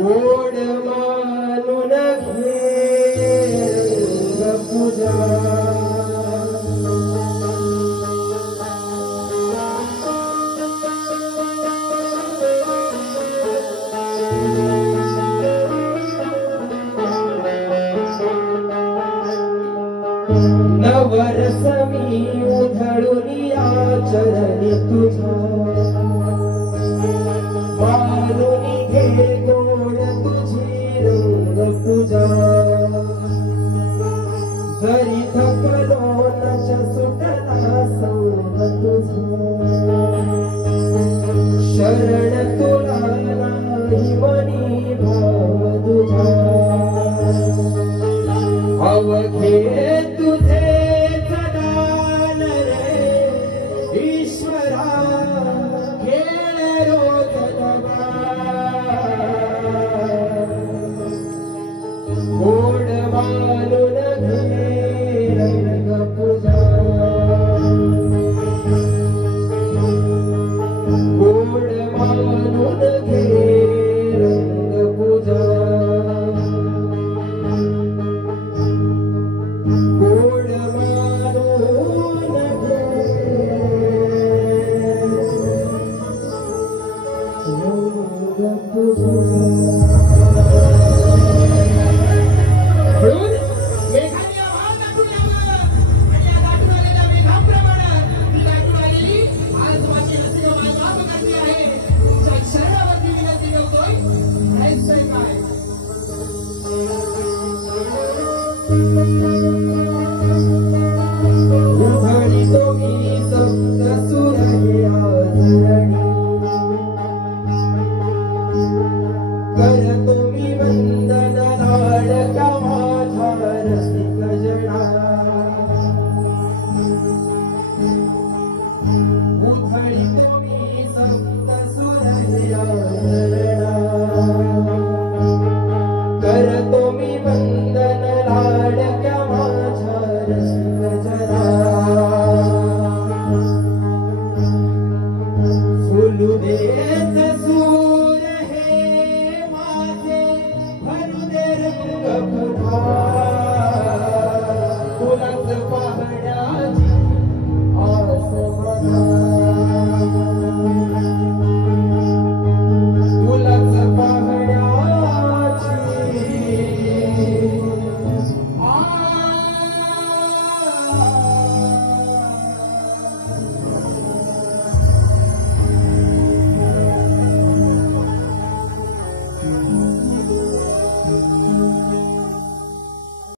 गोड मानून घे पूजा नवरस मी उधळून या चरणी तुझा मानून घे गोड तुझी रंग पूजा जरी थकलो नच सुटला संग तुझा शरण तुला नाही मनी भाव तुझा अवघे तुझे दान रे ईश्वरा घे रोज गोड मानून घे रंग पूजा गोड मानून घे रंग पूजा करतो मी वंदन लाडका माझा रसी